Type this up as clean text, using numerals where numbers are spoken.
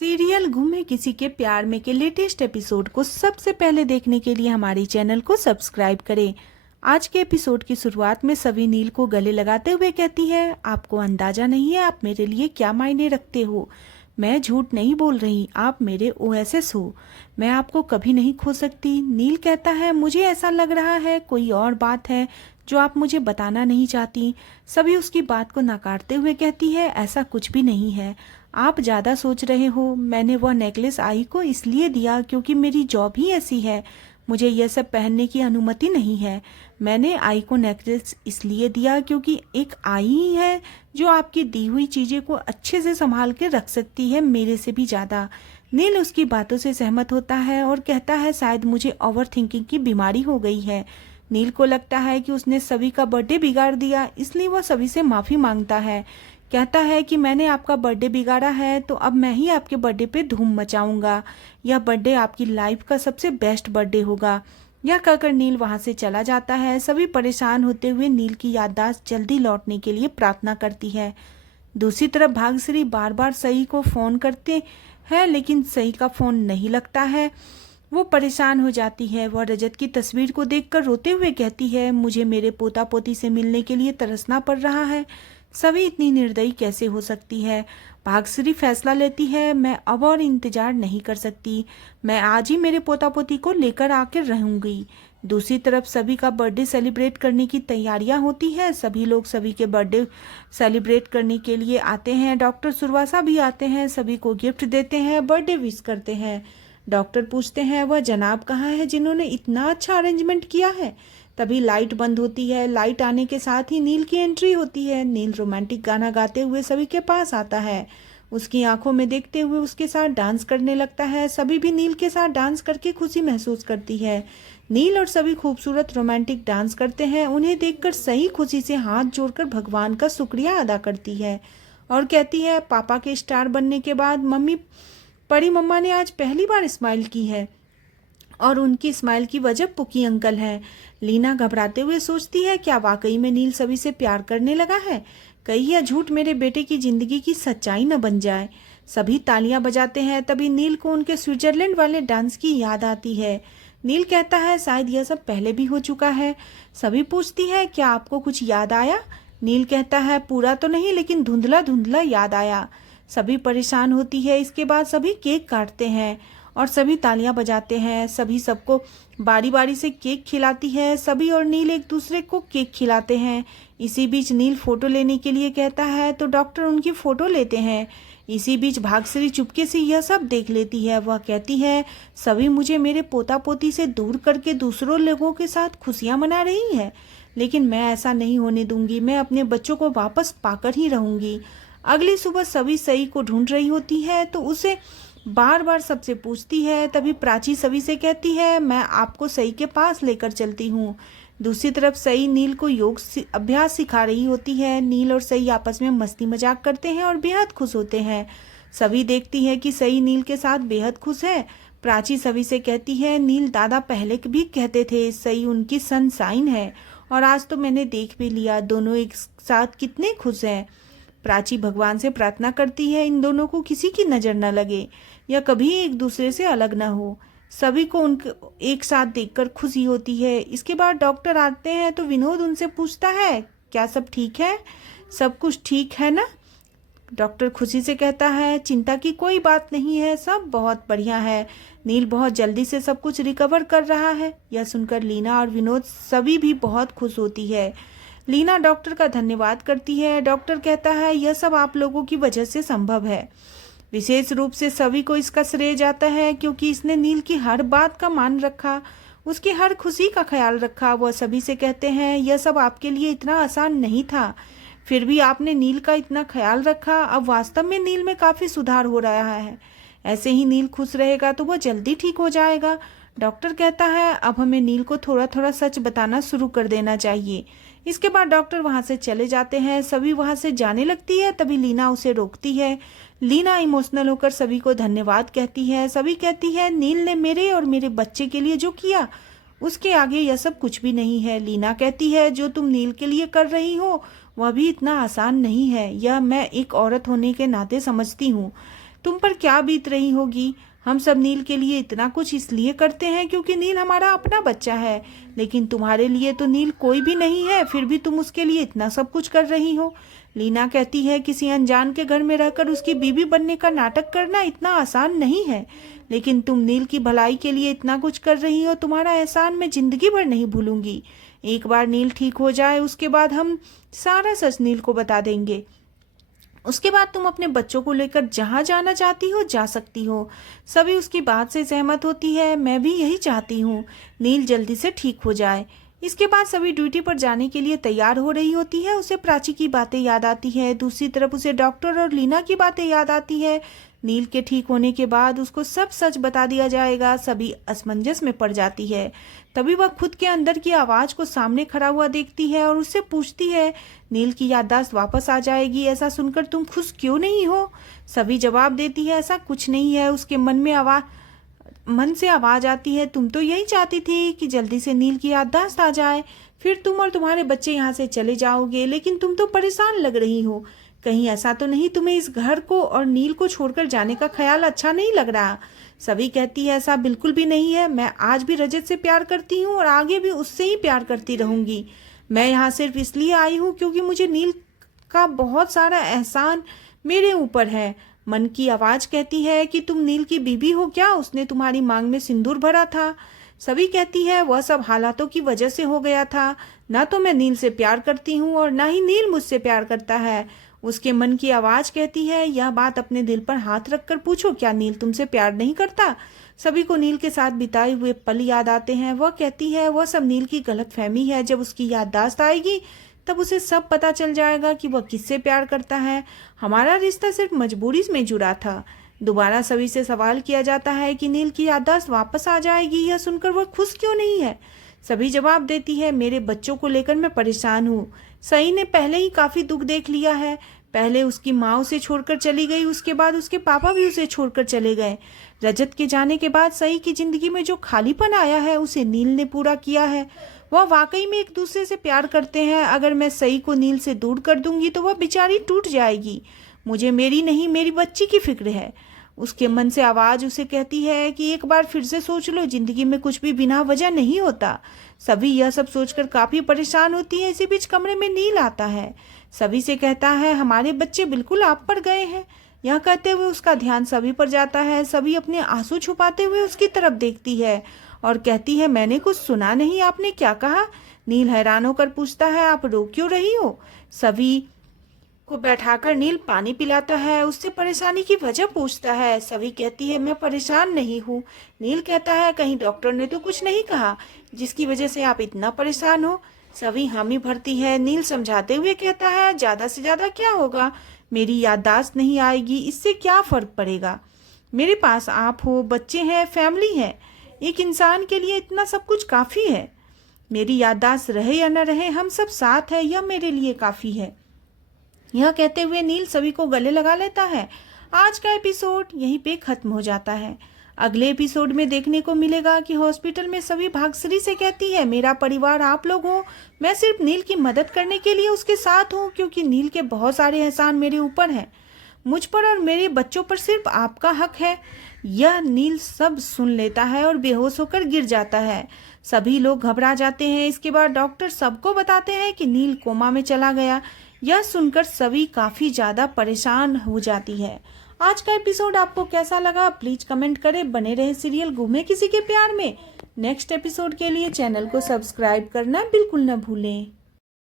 Serial गुम है किसी के प्यार में के लेटेस्ट एपिसोड को सबसे पहले देखने के लिए हमारे चैनल को सब्सक्राइब करें। आज के एपिसोड की शुरुआत में सभी नील को गले लगाते हुए कहती है, आपको अंदाजा नहीं है आप मेरे लिए क्या मायने रखते हो। मैं झूठ नहीं बोल रही, आप मेरे ओएसएस हो। मैं आपको कभी नहीं खो सकती। नील कहता है, मुझे ऐसा लग रहा है कोई और बात है जो आप मुझे बताना नहीं चाहती। सभी उसकी बात को नकारते हुए कहती है, ऐसा कुछ भी नहीं है, आप ज़्यादा सोच रहे हो। मैंने वह नेकलेस आई को इसलिए दिया क्योंकि मेरी जॉब ही ऐसी है, मुझे यह सब पहनने की अनुमति नहीं है। मैंने आई को नेकलेस इसलिए दिया क्योंकि एक आई ही है जो आपकी दी हुई चीज़ें को अच्छे से संभाल के रख सकती है, मेरे से भी ज़्यादा। नील उसकी बातों से सहमत होता है और कहता है, शायद मुझे ओवर थिंकिंग की बीमारी हो गई है। नील को लगता है कि उसने सभी का बर्थडे बिगाड़ दिया, इसलिए वह सभी से माफ़ी मांगता है। कहता है कि मैंने आपका बर्थडे बिगाड़ा है तो अब मैं ही आपके बर्थडे पे धूम मचाऊंगा। यह बर्थडे आपकी लाइफ का सबसे बेस्ट बर्थडे होगा। यह कहकर नील वहां से चला जाता है। सभी परेशान होते हुए नील की याददाश्त जल्दी लौटने के लिए प्रार्थना करती है। दूसरी तरफ भाग्यश्री बार बार सई को फ़ोन करते हैं लेकिन सई का फ़ोन नहीं लगता है। वो परेशान हो जाती है। वह रजत की तस्वीर को देखकर रोते हुए कहती है, मुझे मेरे पोता पोती से मिलने के लिए तरसना पड़ रहा है। सभी इतनी निर्दयी कैसे हो सकती है। भाग्यश्री फैसला लेती है, मैं अब और इंतजार नहीं कर सकती, मैं आज ही मेरे पोता पोती को लेकर आकर रहूंगी। दूसरी तरफ सभी का बर्थडे सेलिब्रेट करने की तैयारियां होती है। सभी लोग सभी के बर्थडे सेलिब्रेट करने के लिए आते हैं। डॉक्टर सुरवासा भी आते हैं, सभी को गिफ्ट देते हैं, बर्थडे विश करते हैं। डॉक्टर पूछते हैं, वह जनाब कहाँ है जिन्होंने इतना अच्छा अरेंजमेंट किया है। तभी लाइट बंद होती है। लाइट आने के साथ ही नील की एंट्री होती है। नील रोमांटिक गाना गाते हुए सभी के पास आता है। उसकी आंखों में देखते हुए उसके साथ डांस करने लगता है। सभी भी नील के साथ डांस करके खुशी महसूस करती है। नील और सभी खूबसूरत रोमांटिक डांस करते हैं। उन्हें देखकर सही खुशी से हाथ जोड़कर भगवान का शुक्रिया अदा करती है और कहती है, पापा के स्टार बनने के बाद मम्मी परी मम्मा ने आज पहली बार स्माइल की है और उनकी स्माइल की वजह पुकी अंकल है। लीना घबराते हुए सोचती है, क्या वाकई में नील सभी से प्यार करने लगा है। कहीं यह झूठ मेरे बेटे की जिंदगी की सच्चाई न बन जाए। सभी तालियां बजाते हैं। तभी नील को उनके स्विट्जरलैंड वाले डांस की याद आती है। नील कहता है, शायद यह सब पहले भी हो चुका है। सभी पूछती है, क्या आपको कुछ याद आया। नील कहता है, पूरा तो नहीं लेकिन धुंधला धुंधला याद आया। सभी परेशान होती है। इसके बाद सभी केक काटते हैं और सभी तालियां बजाते हैं। सभी सबको बारी बारी से केक खिलाती है। सभी और नील एक दूसरे को केक खिलाते हैं। इसी बीच नील फोटो लेने के लिए कहता है तो डॉक्टर उनकी फोटो लेते हैं। इसी बीच भाग्यश्री चुपके से यह सब देख लेती है। वह कहती है, सभी मुझे मेरे पोता पोती से दूर करके दूसरों लोगों के साथ खुशियां मना रही है, लेकिन मैं ऐसा नहीं होने दूंगी। मैं अपने बच्चों को वापस पाकर ही रहूंगी। अगली सुबह सभी सई को ढूंढ रही होती है तो उसे बार बार सबसे पूछती है। तभी प्राची सभी से कहती है, मैं आपको सई के पास लेकर चलती हूँ। दूसरी तरफ सई नील को योग अभ्यास सिखा रही होती है। नील और सई आपस में मस्ती मजाक करते हैं और बेहद खुश होते हैं। सभी देखती है कि सई नील के साथ बेहद खुश है। प्राची सभी से कहती है, नील दादा पहले भी कहते थे सई उनकी सनशाइन है और आज तो मैंने देख भी लिया, दोनों एक साथ कितने खुश हैं। प्राची भगवान से प्रार्थना करती है, इन दोनों को किसी की नज़र न लगे या कभी एक दूसरे से अलग ना हो। सभी को उनके एक साथ देखकर खुशी होती है। इसके बाद डॉक्टर आते हैं तो विनोद उनसे पूछता है, क्या सब ठीक है, सब कुछ ठीक है ना। डॉक्टर खुशी से कहता है, चिंता की कोई बात नहीं है, सब बहुत बढ़िया है। नील बहुत जल्दी से सब कुछ रिकवर कर रहा है। यह सुनकर लीना और विनोद सभी भी बहुत खुश होती है। लीना डॉक्टर का धन्यवाद करती है। डॉक्टर कहता है, यह सब आप लोगों की वजह से संभव है। विशेष रूप से सभी को इसका श्रेय जाता है क्योंकि इसने नील की हर बात का मान रखा, उसकी हर खुशी का ख्याल रखा। वह सभी से कहते हैं, यह सब आपके लिए इतना आसान नहीं था, फिर भी आपने नील का इतना ख्याल रखा। अब वास्तव में नील में काफ़ी सुधार हो रहा है। ऐसे ही नील खुश रहेगा तो वह जल्दी ठीक हो जाएगा। डॉक्टर कहता है, अब हमें नील को थोड़ा थोड़ा सच बताना शुरू कर देना चाहिए। इसके बाद डॉक्टर वहां से चले जाते हैं। सभी वहां से जाने लगती है। तभी लीना उसे रोकती है। लीना इमोशनल होकर सभी को धन्यवाद कहती है। सभी कहती है, नील ने मेरे और मेरे बच्चे के लिए जो किया उसके आगे यह सब कुछ भी नहीं है। लीना कहती है, जो तुम नील के लिए कर रही हो वह भी इतना आसान नहीं है, यह मैं एक औरत होने के नाते समझती हूँ। तुम पर क्या बीत रही होगी। हम सब नील के लिए इतना कुछ इसलिए करते हैं क्योंकि नील हमारा अपना बच्चा है, लेकिन तुम्हारे लिए तो नील कोई भी नहीं है, फिर भी तुम उसके लिए इतना सब कुछ कर रही हो। लीना कहती है किसी अनजान के घर में रहकर उसकी बीवी बनने का नाटक करना इतना आसान नहीं है, लेकिन तुम नील की भलाई के लिए इतना कुछ कर रही हो। तुम्हारा एहसान मैं जिंदगी भर नहीं भूलूंगी। एक बार नील ठीक हो जाए उसके बाद हम सारा सच नील को बता देंगे। उसके बाद तुम अपने बच्चों को लेकर जहां जाना चाहती हो जा सकती हो। सभी उसकी बात से सहमत होती है। मैं भी यही चाहती हूँ, नील जल्दी से ठीक हो जाए। इसके बाद सभी ड्यूटी पर जाने के लिए तैयार हो रही होती है। उसे प्राची की बातें याद आती है, दूसरी तरफ उसे डॉक्टर और लीना की बातें याद आती है। नील के ठीक होने के बाद उसको सब सच बता दिया जाएगा। सभी असमंजस में पड़ जाती है। तभी वह खुद के अंदर की आवाज को सामने खड़ा हुआ देखती है और उससे पूछती है, नील की याददाश्त वापस आ जाएगी, ऐसा सुनकर तुम खुश क्यों नहीं हो। सभी जवाब देती है, ऐसा कुछ नहीं है। उसके मन से आवाज आती है, तुम तो यही चाहती थी कि जल्दी से नील की याददाश्त आ जाए, फिर तुम और तुम्हारे बच्चे यहाँ से चले जाओगे, लेकिन तुम तो परेशान लग रही हो। कहीं ऐसा तो नहीं तुम्हें इस घर को और नील को छोड़कर जाने का ख्याल अच्छा नहीं लग रहा। सभी कहती है, ऐसा बिल्कुल भी नहीं है। मैं आज भी रजत से प्यार करती हूँ और आगे भी उससे ही प्यार करती रहूंगी। मैं यहाँ सिर्फ इसलिए आई हूँ क्योंकि मुझे नील का बहुत सारा एहसान मेरे ऊपर है। मन की आवाज कहती है कि तुम नील की बीबी हो क्या, उसने तुम्हारी मांग में सिंदूर भरा था। सभी कहती है, वह सब हालातों की वजह से हो गया था। ना तो मैं नील से प्यार करती हूँ और ना ही नील मुझसे प्यार करता है। उसके मन की आवाज कहती है, यह बात अपने दिल पर हाथ रखकर पूछो, क्या नील तुमसे प्यार नहीं करता। सभी को नील के साथ बिताए हुए पल याद आते हैं। वह कहती है, वह सब नील की गलतफहमी है। जब उसकी याददाश्त आएगी तब उसे सब पता चल जाएगा कि वह किससे प्यार करता है। हमारा रिश्ता सिर्फ मजबूरी में जुड़ा था। दोबारा सभी से सवाल किया जाता है कि नील की याददाश्त वापस आ जाएगी। यह सुनकर वह खुश क्यों नहीं है। सभी जवाब देती है, मेरे बच्चों को लेकर मैं परेशान हूँ। सई ने पहले ही काफी दुख देख लिया है। पहले उसकी माँ उसे छोड़कर चली गई, उसके बाद उसके पापा भी उसे छोड़कर चले गए। रजत के जाने के बाद सई की जिंदगी में जो खालीपन आया है उसे नील ने पूरा किया है। वह वाकई में एक दूसरे से प्यार करते हैं। अगर मैं सई को नील से दूर कर दूंगी तो वह बेचारी टूट जाएगी। मुझे मेरी नहीं, मेरी बच्ची की फिक्र है। उसके मन से आवाज उसे कहती है कि एक बार फिर से सोच लो, जिंदगी में कुछ भी बिना वजह नहीं होता। सभी यह सब सोचकर काफी परेशान होती है। इसी बीच कमरे में नील आता है। सभी से कहता है, हमारे बच्चे बिल्कुल आप पर गए हैं। यह कहते हुए उसका ध्यान सभी पर जाता है। सभी अपने आंसू छुपाते हुए उसकी तरफ देखती है और कहती है, मैंने कुछ सुना नहीं, आपने क्या कहा। नील हैरान होकर पूछता है, आप रो क्यों रही हो। सभी को बैठाकर नील पानी पिलाता है, उससे परेशानी की वजह पूछता है। सभी कहती है, मैं परेशान नहीं हूँ। नील कहता है, कहीं डॉक्टर ने तो कुछ नहीं कहा जिसकी वजह से आप इतना परेशान हो। सभी हामी भरती है। नील समझाते हुए कहता है, ज्यादा से ज्यादा क्या होगा, मेरी याददाश्त नहीं आएगी, इससे क्या फर्क पड़ेगा। मेरे पास आप हो, बच्चे हैं, फैमिली है। एक इंसान के लिए इतना सब कुछ काफी है। मेरी याददाश्त रहे या न रहे, हम सब साथ है, यह मेरे लिए काफी है। यह कहते हुए नील सभी को गले लगा लेता है। आज का एपिसोड यहीं पे खत्म हो जाता है। अगले एपिसोड में देखने को मिलेगा कि हॉस्पिटल में सभी भाग्यश्री से कहती है, मेरा परिवार आप लोग हो। मैं सिर्फ नील की मदद करने के लिए उसके साथ हूँ, क्योंकि नील के बहुत सारे एहसान मेरे ऊपर हैं। मुझ पर और मेरे बच्चों पर सिर्फ आपका हक है। यह नील सब सुन लेता है और बेहोश होकर गिर जाता है। सभी लोग घबरा जाते हैं। इसके बाद डॉक्टर सबको बताते हैं कि नील कोमा में चला गया। यह सुनकर सभी काफी ज्यादा परेशान हो जाती है। आज का एपिसोड आपको कैसा लगा प्लीज कमेंट करें। बने रहे सीरियल गुमे किसी के प्यार में। नेक्स्ट एपिसोड के लिए चैनल को सब्सक्राइब करना बिल्कुल न भूलें।